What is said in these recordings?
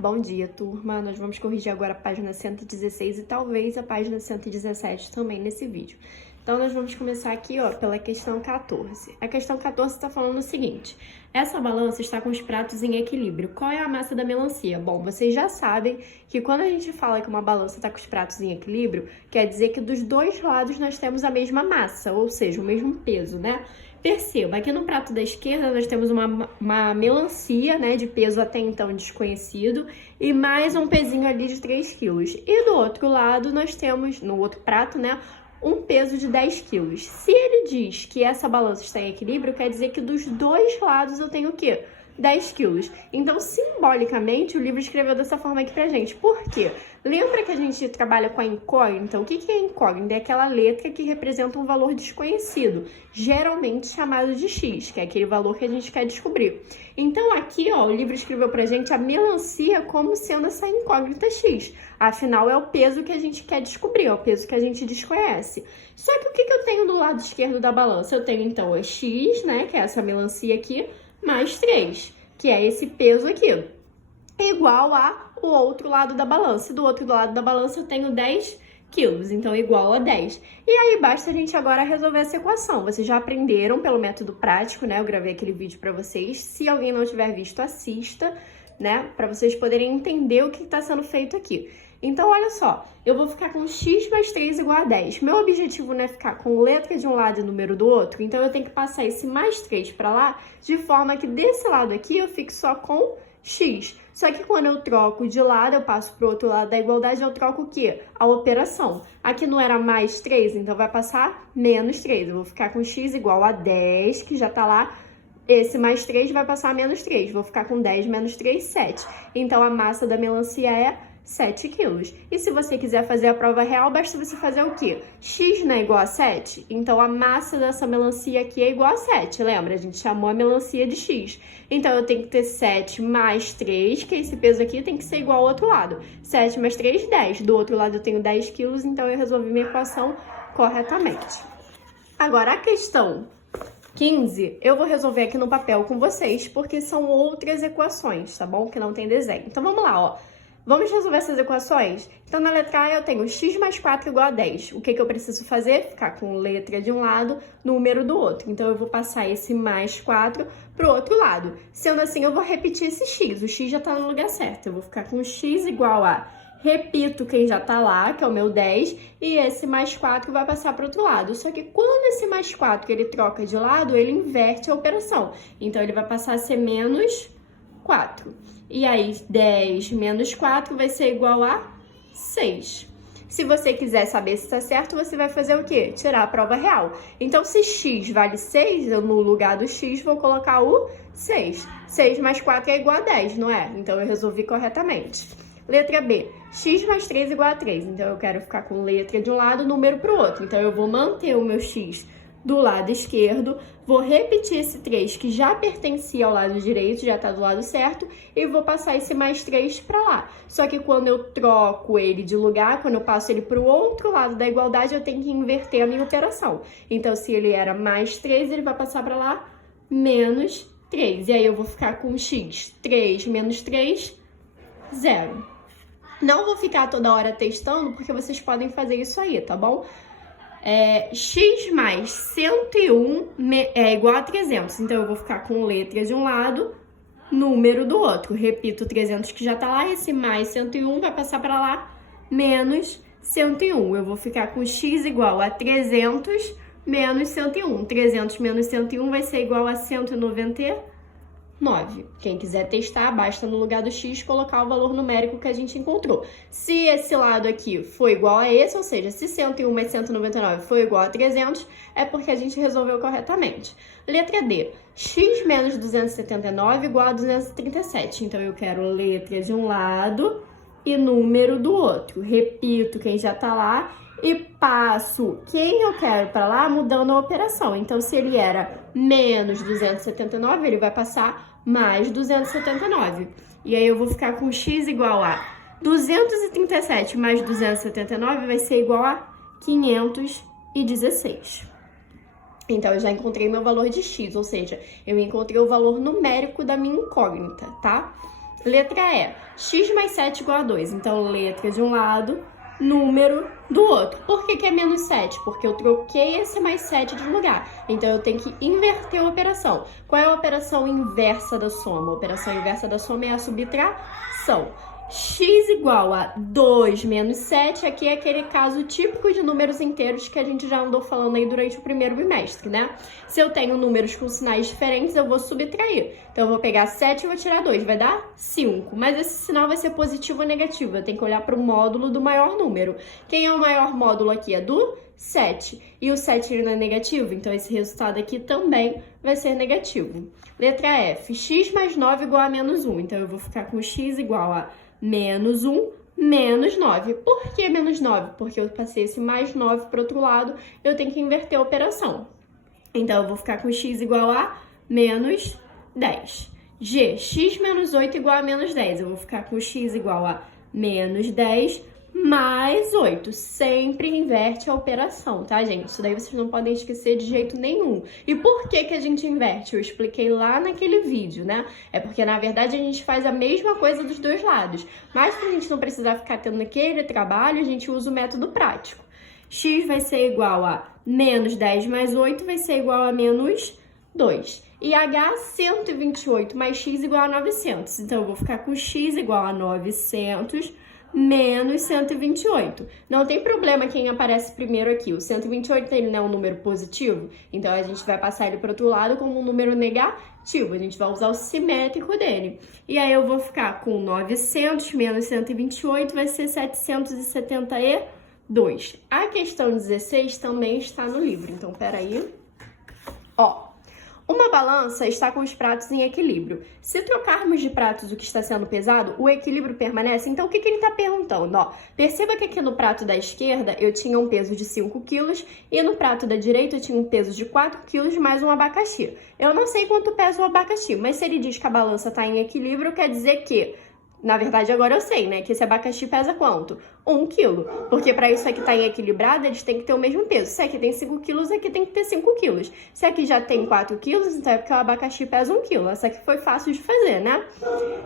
Bom dia, turma. Nós vamos corrigir agora a página 116 e talvez a página 117 também nesse vídeo. Então, nós vamos começar aqui, ó, pela questão 14. A questão 14 está falando o seguinte: essa balança está com os pratos em equilíbrio. Qual é a massa da melancia? Bom, vocês já sabem que quando a gente fala que uma balança está com os pratos em equilíbrio, quer dizer que dos dois lados nós temos a mesma massa, ou seja, o mesmo peso, né? Perceba, aqui no prato da esquerda nós temos uma melancia, né, de peso até então desconhecido, e mais um pezinho ali de 3 quilos. E do outro lado nós temos, no outro prato, né, um peso de 10 quilos. Se ele diz que essa balança está em equilíbrio, quer dizer que dos dois lados eu tenho o quê? 10 quilos. Então, simbolicamente, o livro escreveu dessa forma aqui pra gente. Por quê? Lembra que a gente trabalha com a incógnita? O que é incógnita? É aquela letra que representa um valor desconhecido, geralmente chamado de X, que é aquele valor que a gente quer descobrir. Então, aqui, ó, o livro escreveu pra gente a melancia como sendo essa incógnita X. Afinal, é o peso que a gente quer descobrir, é o peso que a gente desconhece. Só que o que eu tenho do lado esquerdo da balança? Eu tenho, então, a X, né, que é essa melancia aqui, mais 3, que é esse peso aqui, igual ao outro lado da balança. Do outro lado da balança eu tenho 10 quilos, então igual a 10. E aí basta a gente agora resolver essa equação. Vocês já aprenderam pelo método prático, né? Eu gravei aquele vídeo para vocês. Se alguém não tiver visto, assista, né? Para vocês poderem entender o que está sendo feito aqui. Então, olha só, eu vou ficar com x mais 3 igual a 10. Meu objetivo não é ficar com letra de um lado e número do outro, então eu tenho que passar esse mais 3 para lá, de forma que desse lado aqui eu fique só com x. Só que quando eu troco de lado, eu passo para o outro lado da igualdade, eu troco o quê? A operação. Aqui não era mais 3, então vai passar menos 3. Eu vou ficar com x igual a 10, que já está lá. Esse mais 3 vai passar a menos 3. Vou ficar com 10 menos 3, 7. Então, a massa da melancia é 7 quilos. E se você quiser fazer a prova real, basta você fazer o quê? X não é igual a 7? Então, a massa dessa melancia aqui é igual a 7. Lembra? A gente chamou a melancia de X. Então, eu tenho que ter 7 mais 3, que esse peso aqui tem que ser igual ao outro lado. 7 mais 3, 10. Do outro lado eu tenho 10 quilos, então eu resolvi minha equação corretamente. Agora, a questão 15, eu vou resolver aqui no papel com vocês, porque são outras equações, tá bom? Que não tem desenho. Então, vamos lá, ó. Vamos resolver essas equações? Então, na letra A, eu tenho x mais 4 igual a 10. O que eu preciso fazer? Ficar com letra de um lado, número do outro. Então, eu vou passar esse mais 4 para o outro lado. Sendo assim, eu vou repetir esse x. O x já está no lugar certo. Eu vou ficar com x igual a... Repito quem já tá lá, que é o meu 10, e esse mais 4 vai passar para o outro lado. Só que quando esse mais 4 ele troca de lado, ele inverte a operação. Então, ele vai passar a ser menos 4. E aí, 10 menos 4 vai ser igual a 6. Se você quiser saber se está certo, você vai fazer o quê? Tirar a prova real. Então, se x vale 6, eu no lugar do x vou colocar o 6. 6 mais 4 é igual a 10, não é? Então, eu resolvi corretamente. Letra B, x mais 3 igual a 3. Então, eu quero ficar com letra de um lado, número para o outro. Então, eu vou manter o meu x do lado esquerdo, vou repetir esse 3 que já pertencia ao lado direito, já está do lado certo, e vou passar esse mais 3 para lá. Só que quando eu troco ele de lugar, quando eu passo ele para o outro lado da igualdade, eu tenho que inverter a minha operação. Então, se ele era mais 3, ele vai passar para lá menos 3. E aí, eu vou ficar com x, 3 menos 3, 0. Não vou ficar toda hora testando, porque vocês podem fazer isso aí, tá bom? X mais 101 é igual a 300. Então, eu vou ficar com letra de um lado, número do outro. Repito, 300 que já tá lá, esse mais 101 vai passar para lá, menos 101. Eu vou ficar com x igual a 300 menos 101. 300 menos 101 vai ser igual a 199. Quem quiser testar, basta no lugar do x colocar o valor numérico que a gente encontrou. Se esse lado aqui for igual a esse, ou seja, se 101 mais 199 for igual a 300, é porque a gente resolveu corretamente. Letra D, x menos 279 igual a 237. Então, eu quero letra de um lado e número do outro. Repito quem já tá lá e passo quem eu quero para lá mudando a operação. Então, se ele era menos 279, ele vai passar mais 279. E aí, eu vou ficar com x igual a 237 mais 279 vai ser igual a 516. Então, eu já encontrei meu valor de x, ou seja, eu encontrei o valor numérico da minha incógnita, tá? Letra E, x mais 7 igual a 2. Então, letra de um lado, número do outro. Por que é menos 7? Porque eu troquei esse mais 7 de lugar. Então, eu tenho que inverter a operação. Qual é a operação inversa da soma? A operação inversa da soma é a subtração. X igual a 2 menos 7, aqui é aquele caso típico de números inteiros que a gente já andou falando aí durante o primeiro bimestre, né? Se eu tenho números com sinais diferentes, eu vou subtrair. Então, eu vou pegar 7 e vou tirar 2, vai dar 5. Mas esse sinal vai ser positivo ou negativo, eu tenho que olhar para o módulo do maior número. Quem é o maior módulo aqui? É do 7. E o 7 ele não é negativo, então esse resultado aqui também vai ser negativo. Letra F, x mais 9 igual a menos 1. Então, eu vou ficar com x igual a menos 1, menos 9. Por que menos 9? Porque eu passei esse mais 9 para o outro lado, eu tenho que inverter a operação. Então, eu vou ficar com x igual a menos 10. G, x menos 8 igual a menos 10. Eu vou ficar com x igual a menos 10 mais 8. Sempre inverte a operação, tá, gente? Isso daí vocês não podem esquecer de jeito nenhum. E por que a gente inverte? Eu expliquei lá naquele vídeo, né? É porque, na verdade, a gente faz a mesma coisa dos dois lados. Mas pra gente não precisar ficar tendo aquele trabalho, a gente usa o método prático. X vai ser igual a menos 10 mais 8 vai ser igual a menos 2. E H, 128 mais x igual a 900. Então, eu vou ficar com x igual a 900 menos 128. Não tem problema quem aparece primeiro aqui. O 128 ele não é um número positivo, então a gente vai passar ele para o outro lado como um número negativo. A gente vai usar o simétrico dele. E aí eu vou ficar com 900 menos 128 vai ser 772. A questão 16 também está no livro, então peraí. Ó. Uma balança está com os pratos em equilíbrio. Se trocarmos de pratos o que está sendo pesado, o equilíbrio permanece? Então, o que ele está perguntando? Ó, perceba que aqui no prato da esquerda eu tinha um peso de 5 quilos e no prato da direita eu tinha um peso de 4 quilos mais um abacaxi. Eu não sei quanto pesa o abacaxi, mas se ele diz que a balança está em equilíbrio, quer dizer que, na verdade, agora eu sei, né? Que esse abacaxi pesa quanto? 1 quilo. Porque para isso aqui estar em equilibrado, eles têm que ter o mesmo peso. Se aqui tem 5 quilos, aqui tem que ter 5 quilos. Se aqui já tem 4 quilos, então é porque o abacaxi pesa 1 quilo. Essa aqui foi fácil de fazer, né?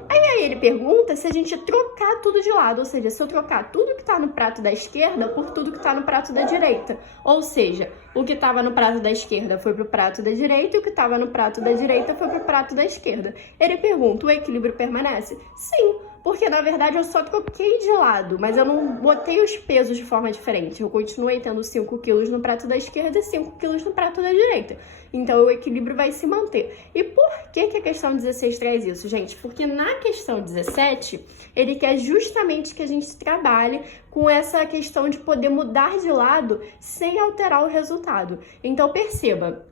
Aí ele pergunta se a gente trocar tudo de lado. Ou seja, se eu trocar tudo que está no prato da esquerda por tudo que está no prato da direita. Ou seja, o que estava no prato da esquerda foi para o prato da direita e o que estava no prato da direita foi para o prato da esquerda. Ele pergunta, o equilíbrio permanece? Sim, porque na verdade eu só troquei de lado, mas eu não botei os pesos de forma diferente. Eu continuei tendo 5 quilos no prato da esquerda e 5 quilos no prato da direita. Então o equilíbrio vai se manter. E por que a questão 16 traz isso, gente? Porque na questão 17, ele quer justamente que a gente trabalhe com essa questão de poder mudar de lado sem alterar o resultado. Então perceba,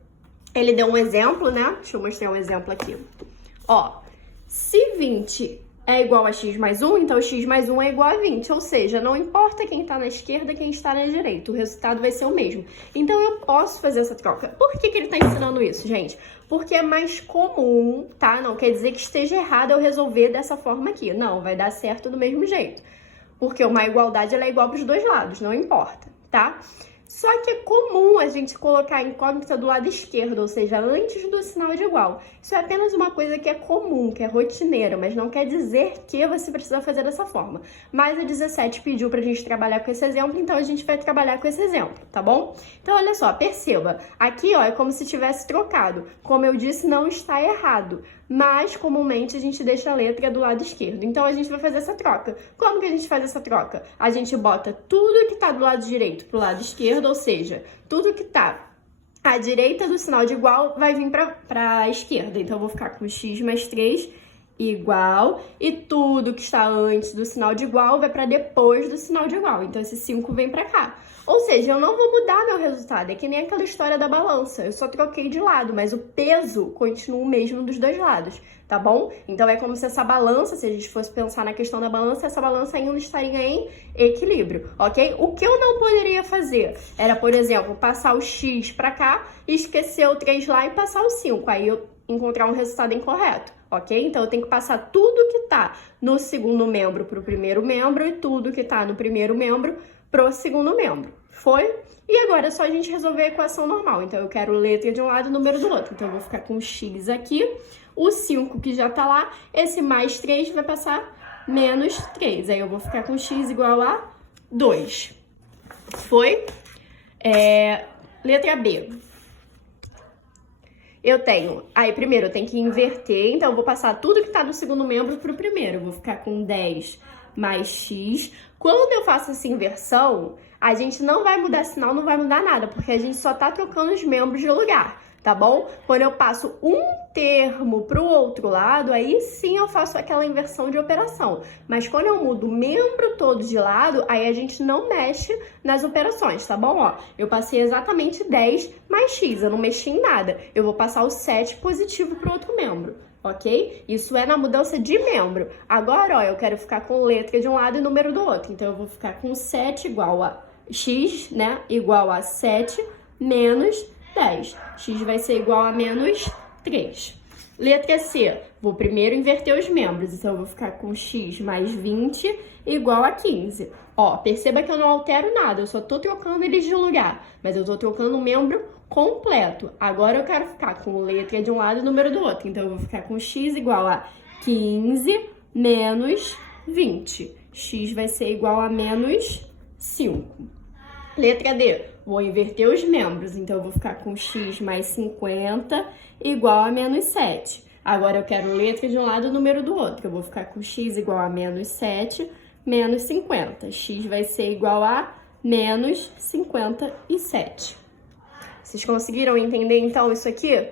ele deu um exemplo, né? Deixa eu mostrar um exemplo aqui. Ó, se 20 é igual a x mais 1, então x mais 1 é igual a 20. Ou seja, não importa quem está na esquerda e quem está na direita, o resultado vai ser o mesmo. Então, eu posso fazer essa troca. Por que ele está ensinando isso, gente? Porque é mais comum, tá? Não quer dizer que esteja errado eu resolver dessa forma aqui. Não, vai dar certo do mesmo jeito. Porque uma igualdade ela é igual para os dois lados, não importa, tá? Só que é comum a gente colocar a incógnita do lado esquerdo, ou seja, antes do sinal de igual. Isso é apenas uma coisa que é comum, que é rotineira, mas não quer dizer que você precisa fazer dessa forma. Mas a 17 pediu pra gente trabalhar com esse exemplo, então a gente vai trabalhar com esse exemplo, tá bom? Então, olha só, perceba. Aqui, ó, é como se tivesse trocado. Como eu disse, não está errado. Mas, comumente, a gente deixa a letra do lado esquerdo. Então, a gente vai fazer essa troca. Como que a gente faz essa troca? A gente bota tudo que tá do lado direito pro lado esquerdo, ou seja, tudo que tá à direita do sinal de igual vai vir pra esquerda. Então, eu vou ficar com x mais 3 igual, e tudo que está antes do sinal de igual vai para depois do sinal de igual. Então, esse 5 vem para cá. Ou seja, eu não vou mudar meu resultado. É que nem aquela história da balança. Eu só troquei de lado, mas o peso continua o mesmo dos dois lados, tá bom? Então, é como se essa balança, se a gente fosse pensar na questão da balança, essa balança ainda estaria em equilíbrio, ok? O que eu não poderia fazer era, por exemplo, passar o x para cá, esquecer o 3 lá e passar o 5. Aí, eu encontrar um resultado incorreto. Ok? Então, eu tenho que passar tudo que tá no segundo membro pro primeiro membro e tudo que tá no primeiro membro pro segundo membro. Foi? E agora é só a gente resolver a equação normal. Então, eu quero letra de um lado e número do outro. Então, eu vou ficar com x aqui O 5 que já tá lá, esse mais 3 vai passar menos 3. Aí eu vou ficar com x igual a 2. Foi? Letra B. Eu tenho... Aí, primeiro, eu tenho que inverter. Então, eu vou passar tudo que tá no segundo membro pro primeiro. Eu vou ficar com 10 mais x. Quando eu faço essa inversão, a gente não vai mudar sinal, não vai mudar nada, porque a gente só tá trocando os membros de lugar, tá bom? Quando eu passo um termo pro outro lado, aí sim eu faço aquela inversão de operação. Mas quando eu mudo o membro todo de lado, aí a gente não mexe nas operações, tá bom? Ó, eu passei exatamente 10 mais x, eu não mexi em nada. Eu vou passar o 7 positivo pro outro membro, ok? Isso é na mudança de membro. Agora, ó, eu quero ficar com letra de um lado e número do outro. Então, eu vou ficar com 7 igual a x, né? Igual a 7 menos 10. X vai ser igual a menos 3. Letra C. Vou primeiro inverter os membros. Então, eu vou ficar com x mais 20 igual a 15. Ó, perceba que eu não altero nada. Eu só tô trocando eles de lugar. Mas eu tô trocando o membro completo. Agora eu quero ficar com letra de um lado e número do outro. Então, eu vou ficar com x igual a 15 menos 20. X vai ser igual a menos 5. Letra D. Vou inverter os membros. Então, eu vou ficar com x mais 50 igual a menos 7. Agora, eu quero letra de um lado e número do outro. Eu vou ficar com x igual a menos 7 menos 50. X vai ser igual a menos 57. Vocês conseguiram entender, então, isso aqui?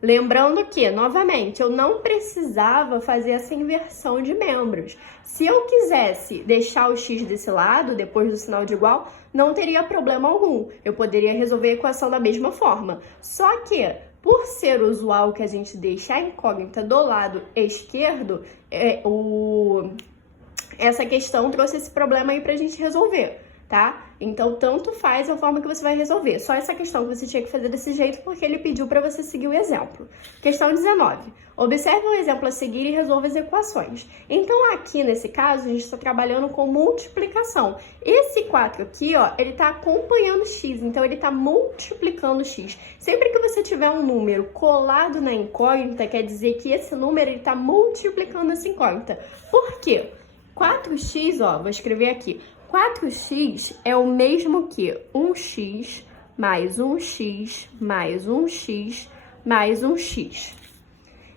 Lembrando que, novamente, eu não precisava fazer essa inversão de membros. Se eu quisesse deixar o x desse lado, depois do sinal de igual, não teria problema algum. Eu poderia resolver a equação da mesma forma. Só que, por ser usual que a gente deixe a incógnita do lado esquerdo, essa questão trouxe esse problema aí pra gente resolver, tá? Então, tanto faz a forma que você vai resolver. Só essa questão que você tinha que fazer desse jeito porque ele pediu para você seguir o exemplo. Questão 19. Observe o exemplo a seguir e resolva as equações. Então, aqui nesse caso, a gente está trabalhando com multiplicação. Esse 4 aqui, ó, ele está acompanhando x, então ele está multiplicando x. Sempre que você tiver um número colado na incógnita, quer dizer que esse número está multiplicando essa incógnita. Por quê? 4x, ó, vou escrever aqui. 4x é o mesmo que 1x mais 1x mais 1x mais 1x.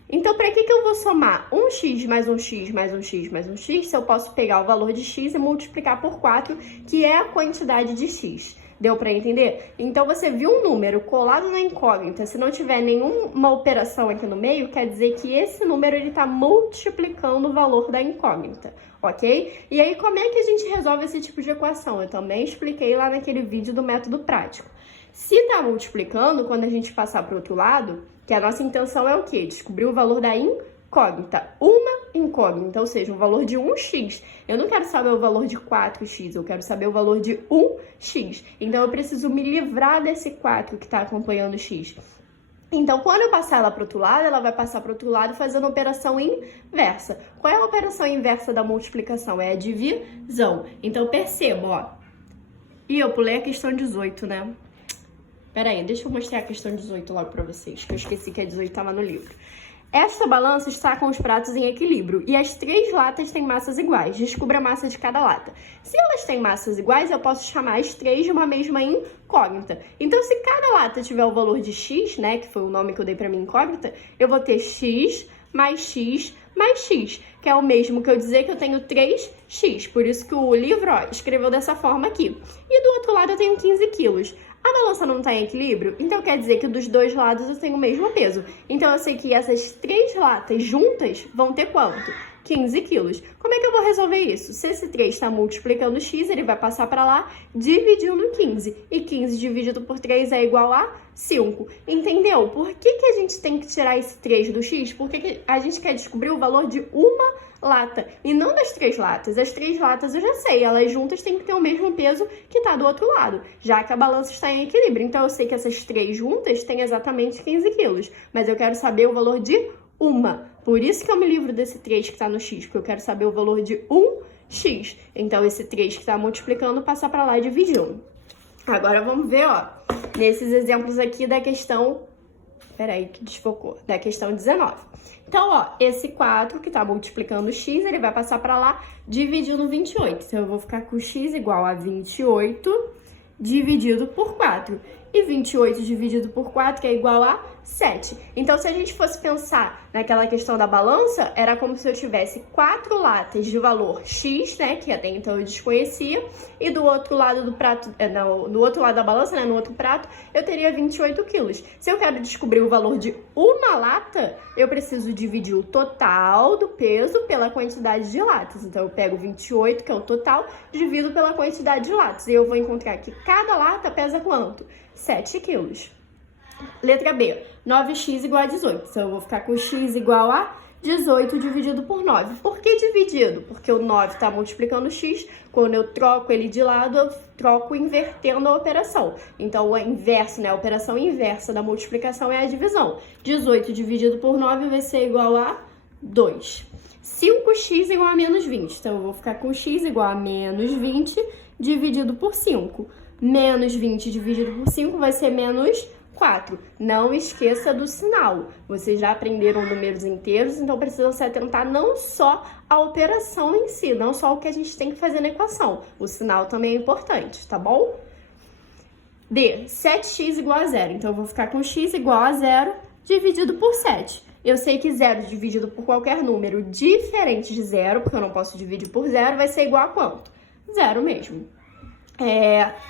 Então, para que eu vou somar 1x mais 1x mais 1x mais 1x se eu posso pegar o valor de x e multiplicar por 4, que é a quantidade de x? Deu para entender? Então, você viu um número colado na incógnita, se não tiver nenhuma operação aqui no meio, quer dizer que esse número está multiplicando o valor da incógnita, ok? E aí, como é que a gente resolve esse tipo de equação? Eu também expliquei lá naquele vídeo do método prático. Se está multiplicando, quando a gente passar para o outro lado, que a nossa intenção é o quê? Descobrir o valor da incógnita. Uma incógnita, ou seja, o valor de 1x. Eu não quero saber o valor de 4x, eu quero saber o valor de 1x. Então, eu preciso me livrar desse 4 que está acompanhando x. Então, quando eu passar ela para o outro lado, ela vai passar para o outro lado fazendo a operação inversa. Qual é a operação inversa da multiplicação? É a divisão. Então, perceba, ó. E eu pulei a questão 18, né? Peraí, deixa eu mostrar a questão 18 logo para vocês, que eu esqueci que a 18 estava no livro. Esta balança está com os pratos em equilíbrio e as 3 latas têm massas iguais. Descubra a massa de cada lata. Se elas têm massas iguais, eu posso chamar as 3 de uma mesma incógnita. Então, se cada lata tiver o valor de x, né, que foi o nome que eu dei para minha incógnita, eu vou ter x mais x mais x, que é o mesmo que eu dizer que eu tenho 3x. Por isso que o livro, ó, escreveu dessa forma aqui. E do outro lado eu tenho 15 quilos. A balança não está em equilíbrio, então quer dizer que dos dois lados eu tenho o mesmo peso. Então eu sei que essas 3 latas juntas vão ter quanto? 15 quilos. Como é que eu vou resolver isso? Se esse 3 está multiplicando x, ele vai passar para lá dividindo 15. E 15 dividido por 3 é igual a 5. Entendeu? Por que a gente tem que tirar esse 3 do x? Porque a gente quer descobrir o valor de uma lata e não das 3 latas. As 3 latas eu já sei, elas juntas têm que ter o mesmo peso que está do outro lado, já que a balança está em equilíbrio. Então eu sei que essas 3 juntas têm exatamente 15 quilos, mas eu quero saber o valor de uma. Por isso que eu me livro desse 3 que está no x, porque eu quero saber o valor de 1x. Então esse 3 que está multiplicando passa para lá e divide 1. Agora vamos ver, ó, nesses exemplos aqui da questão peraí que desfocou, da questão 19. Então, ó, esse 4 que tá multiplicando o x, ele vai passar pra lá dividindo 28. Então, eu vou ficar com x igual a 28 dividido por 4. E 28 dividido por 4 que é igual a 7. Então, se a gente fosse pensar naquela questão da balança, era como se eu tivesse 4 latas de valor X, né, que até então eu desconhecia, e do outro lado do prato, do outro lado da balança, né, no outro prato, eu teria 28 quilos. Se eu quero descobrir o valor de uma lata, eu preciso dividir o total do peso pela quantidade de latas. Então, eu pego 28, que é o total, divido pela quantidade de latas. E eu vou encontrar que cada lata pesa quanto? 7 quilos. Letra B, 9x igual a 18. Então, eu vou ficar com x igual a 18 dividido por 9. Por que dividido? Porque o 9 está multiplicando o x. Quando eu troco ele de lado, eu troco invertendo a operação. Então, o inverso, né? A operação inversa da multiplicação é a divisão. 18 dividido por 9 vai ser igual a 2. 5x igual a menos 20. Então, eu vou ficar com x igual a menos 20 dividido por 5. Menos 20 dividido por 5 vai ser menos 4. Não esqueça do sinal. Vocês já aprenderam números inteiros, então precisam se atentar não só à operação em si, não só o que a gente tem que fazer na equação. O sinal também é importante, tá bom? D, 7x igual a 0. Então, eu vou ficar com x igual a 0 dividido por 7. Eu sei que 0 dividido por qualquer número diferente de 0, porque eu não posso dividir por 0, vai ser igual a quanto? 0 mesmo.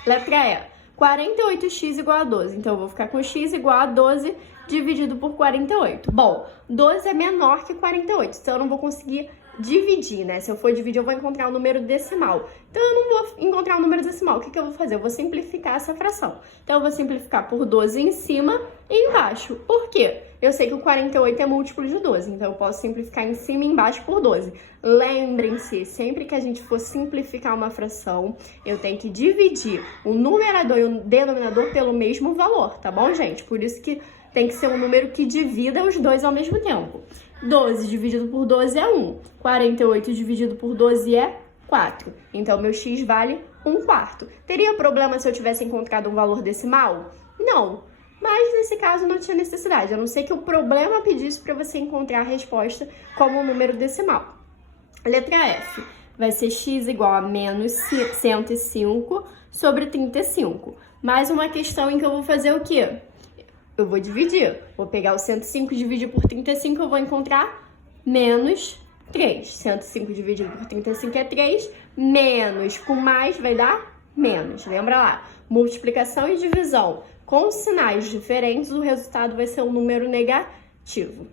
Letra E, 48x igual a 12. Então, eu vou ficar com x igual a 12 dividido por 48. Bom, 12 é menor que 48, então eu não vou conseguir dividir, né? Se eu for dividir, eu vou encontrar um número decimal. Então, eu não vou encontrar um número decimal. O que eu vou fazer? Eu vou simplificar essa fração. Então, eu vou simplificar por 12 em cima e embaixo. Por quê? Eu sei que o 48 é múltiplo de 12, então eu posso simplificar em cima e embaixo por 12. Lembrem-se, sempre que a gente for simplificar uma fração, eu tenho que dividir o numerador e o denominador pelo mesmo valor, tá bom, gente? Por isso que tem que ser um número que divida os dois ao mesmo tempo. 12 dividido por 12 é 1. 48 dividido por 12 é 4. Então, meu x vale 1/4. Teria problema se eu tivesse encontrado um valor decimal? Não. Mas, nesse caso, não tinha necessidade, a não ser que o problema pedisse para você encontrar a resposta como um número decimal. Letra F. Vai ser x igual a menos 105 sobre 35. Mais uma questão em que eu vou fazer o quê? Eu vou dividir. Vou pegar o 105 e dividir por 35, eu vou encontrar menos 3. 105 dividido por 35 é 3. Menos com mais vai dar menos. Lembra lá? Multiplicação e divisão com sinais diferentes, o resultado vai ser um número negativo.